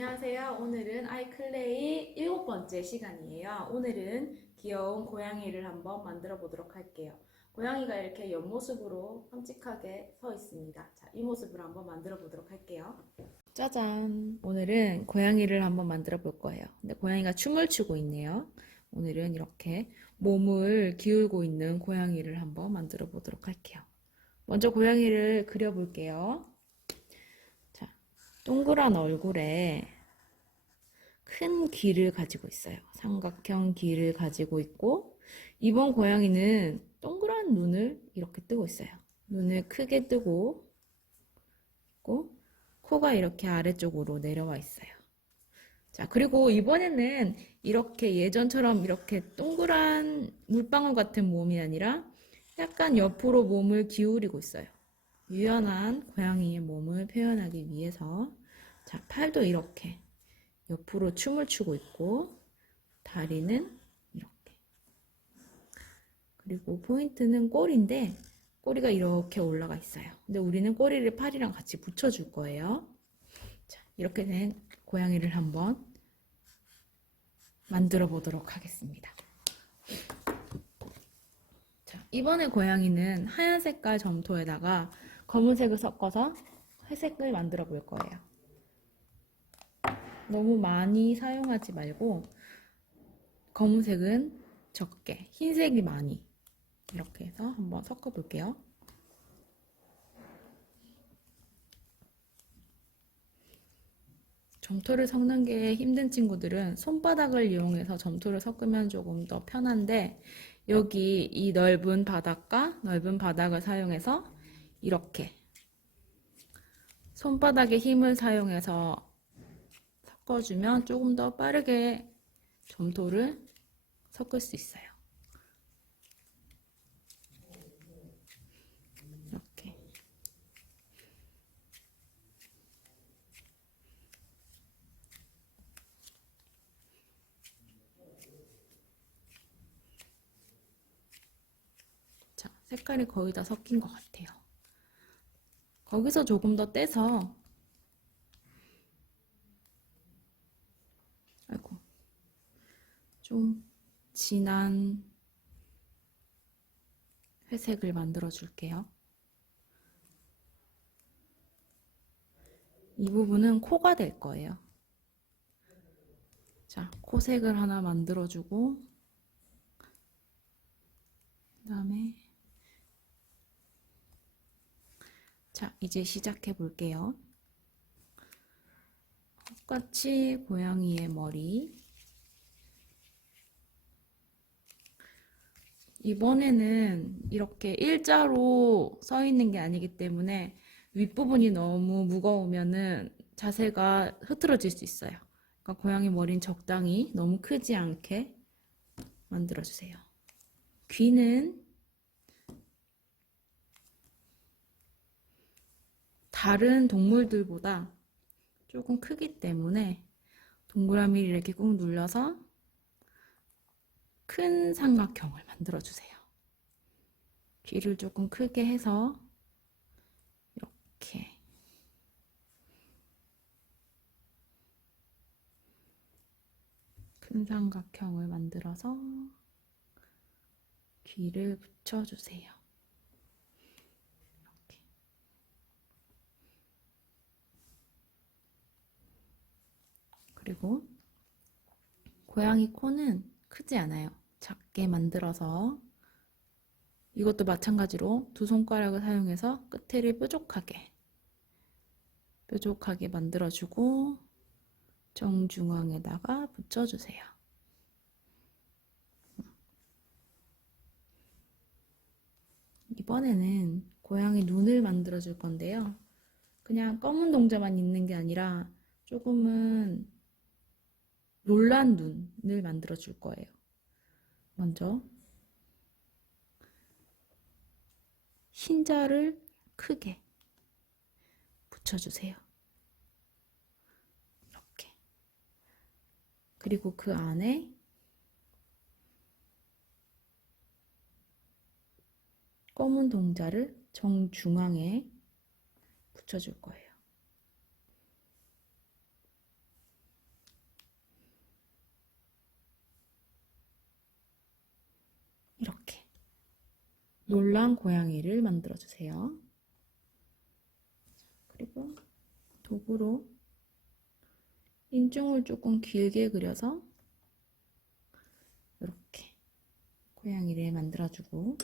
안녕하세요. 오늘은 아이클레이 7번째 시간이에요. 오늘은 귀여운 고양이를 한번 만들어 보도록 할게요. 고양이가 이렇게 옆모습으로 깜찍하게 서 있습니다. 자, 이 모습을 한번 만들어 보도록 할게요. 짜잔! 오늘은 고양이를 한번 만들어 볼 거예요. 근데 고양이가 춤을 추고 있네요. 오늘은 이렇게 몸을 기울고 있는 고양이를 한번 만들어 보도록 할게요. 먼저 고양이를 그려 볼게요. 자, 동그란 얼굴에 큰 귀를 가지고 있어요. 삼각형 귀를 가지고 있고, 이번 고양이는 동그란 눈을 이렇게 뜨고 있어요. 눈을 크게 뜨고 있고, 코가 이렇게 아래쪽으로 내려와 있어요. 자, 그리고 이번에는 이렇게 예전처럼 이렇게 동그란 물방울 같은 몸이 아니라 약간 옆으로 몸을 기울이고 있어요. 유연한 고양이의 몸을 표현하기 위해서. 자, 팔도 이렇게 옆으로 춤을 추고 있고, 다리는 이렇게. 그리고 포인트는 꼬리인데, 꼬리가 이렇게 올라가 있어요. 근데 우리는 꼬리를 팔이랑 같이 붙여줄 거예요. 자, 이렇게 된 고양이를 한번 만들어 보도록 하겠습니다. 자, 이번에 고양이는 하얀 색깔 점토에다가 검은색을 섞어서 회색을 만들어 볼 거예요. 너무 많이 사용하지 말고 검은색은 적게, 흰색이 많이 이렇게 해서 한번 섞어 볼게요. 점토를 섞는 게 힘든 친구들은 손바닥을 이용해서 점토를 섞으면 조금 더 편한데, 여기 이 넓은 바닥과 넓은 바닥을 사용해서 이렇게 손바닥의 힘을 사용해서 섞어주면 조금 더 빠르게 점토를 섞을 수 있어요. 이렇게. 자, 색깔이 거의 다 섞인 것 같아요. 거기서 조금 더 떼서, 아이고, 좀 진한 회색을 만들어 줄게요. 이 부분은 코가 될 거예요. 자, 코색을 하나 만들어주고, 그 다음에, 자, 이제 시작해 볼게요. 똑같이 고양이의 머리. 이번에는 이렇게 일자로 서 있는 게 아니기 때문에 윗부분이 너무 무거우면은 자세가 흐트러질 수 있어요. 그러니까 고양이 머리는 적당히 너무 크지 않게 만들어주세요. 귀는 다른 동물들보다 조금 크기 때문에 동그라미를 이렇게 꾹 눌러서 큰 삼각형을 만들어주세요. 귀를 조금 크게 해서 이렇게 큰 삼각형을 만들어서 귀를 붙여주세요. 이렇게. 그리고 고양이 코는 크지 않아요. 작게 만들어서 이것도 마찬가지로 두 손가락을 사용해서 끝에를 뾰족하게 만들어주고 정중앙에다가 붙여주세요. 이번에는 고양이 눈을 만들어 줄 건데요. 그냥 검은 동자만 있는 게 아니라 조금은 놀란 눈을 만들어 줄 거예요. 먼저 흰자를 크게 붙여주세요. 이렇게. 그리고 그 안에 검은 동자를 정중앙에 붙여줄 거예요. 놀란 고양이를 만들어주세요. 그리고 도구로 인중을 조금 길게 그려서 이렇게 고양이를 만들어주고,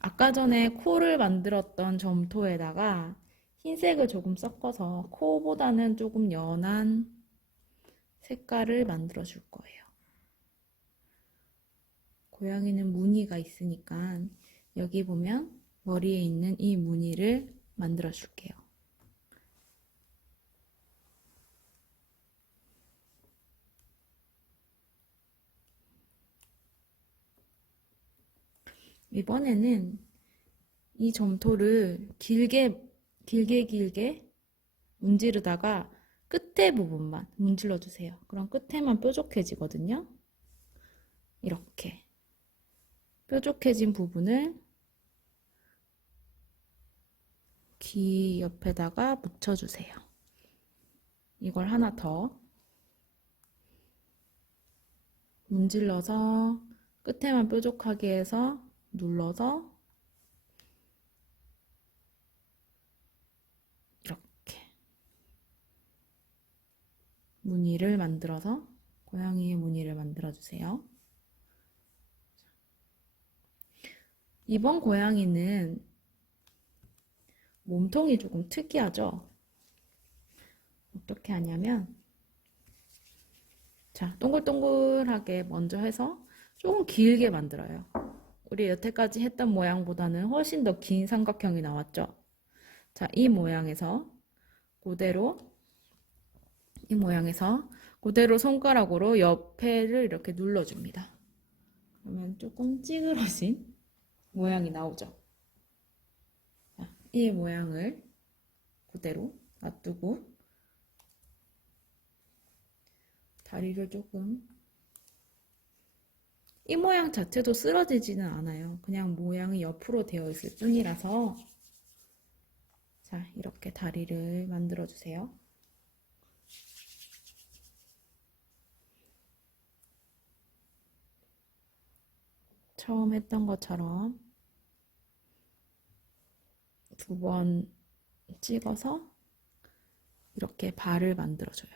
아까 전에 코를 만들었던 점토에다가 흰색을 조금 섞어서 코보다는 조금 연한 색깔을 만들어 줄 거예요. 고양이는 무늬가 있으니까 여기 보면 머리에 있는 이 무늬를 만들어 줄게요. 이번에는 이 점토를 길게 문지르다가 끝에 부분만 문질러 주세요. 그럼 끝에만 뾰족해지거든요. 이렇게 뾰족해진 부분을 귀 옆에다가 묻혀주세요. 이걸 하나 더 문질러서 끝에만 뾰족하게 해서 눌러서 이렇게 무늬를 만들어서 고양이의 무늬를 만들어주세요. 이번 고양이는 몸통이 조금 특이하죠? 어떻게 하냐면, 자, 동글동글하게 먼저 해서 조금 길게 만들어요. 우리 여태까지 했던 모양보다는 훨씬 더 긴 삼각형이 나왔죠? 자, 이 모양에서 그대로 손가락으로 옆에를 이렇게 눌러줍니다. 그러면 조금 찌그러진 모양이 나오죠? 자, 이 모양을 그대로 놔두고 다리를 조금, 이 모양 자체도 쓰러지지는 않아요. 그냥 모양이 옆으로 되어 있을 뿐이라서. 자, 이렇게 다리를 만들어 주세요. 처음 했던 것처럼 2번 찍어서 이렇게 발을 만들어줘요.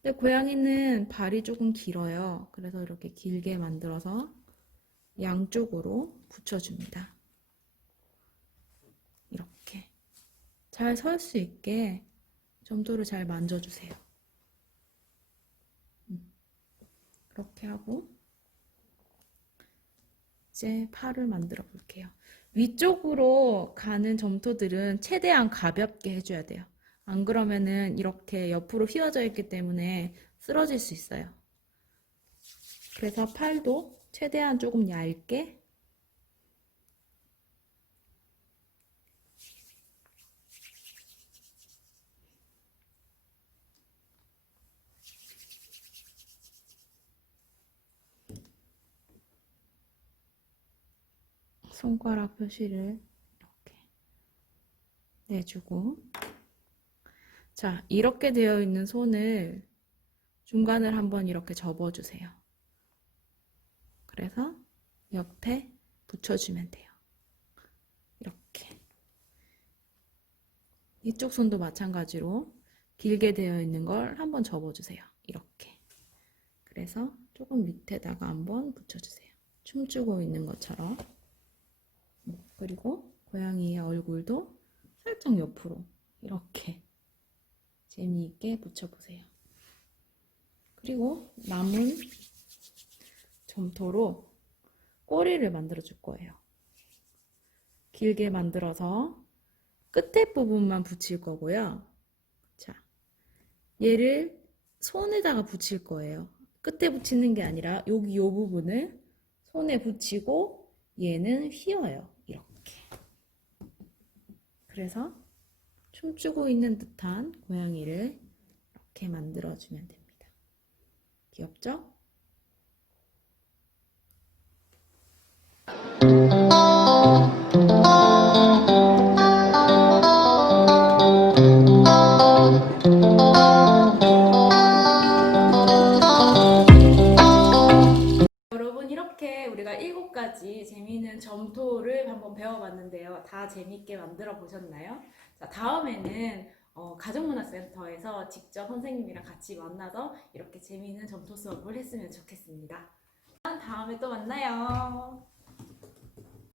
근데 고양이는 발이 조금 길어요. 그래서 이렇게 길게 만들어서 양쪽으로 붙여줍니다. 이렇게 잘 설 수 있게 점토를 잘 만져주세요. 그렇게 하고 이제 팔을 만들어 볼게요. 위쪽으로 가는 점토들은 최대한 가볍게 해줘야 돼요. 안 그러면은 이렇게 옆으로 휘어져 있기 때문에 쓰러질 수 있어요. 그래서 팔도 최대한 조금 얇게 손가락 표시를 이렇게 내주고, 자, 이렇게 되어 있는 손을 중간을 한번 이렇게 접어주세요. 그래서 옆에 붙여주면 돼요. 이렇게. 이쪽 손도 마찬가지로 길게 되어 있는 걸 한번 접어주세요. 이렇게. 그래서 조금 밑에다가 한번 붙여주세요. 춤추고 있는 것처럼. 그리고 고양이의 얼굴도 살짝 옆으로 이렇게 재미있게 붙여보세요. 그리고 남은 점토로 꼬리를 만들어 줄 거예요. 길게 만들어서 끝에 부분만 붙일 거고요. 자, 얘를 손에다가 붙일 거예요. 끝에 붙이는 게 아니라 여기 이 부분을 손에 붙이고 얘는 휘어요. 이렇게. 그래서 춤추고 있는 듯한 고양이를 이렇게 만들어주면 됩니다. 귀엽죠? 여러분, 이렇게 우리 우리가 7가지 재미있는 점토를 한번 배워봤는데요. 다 재미있게 만들어 보셨나요? 자, 다음에는 가족문화센터에서 직접 선생님이랑 같이 만나서 이렇게 재미있는 점토 수업을 했으면 좋겠습니다. 다음에 또 만나요.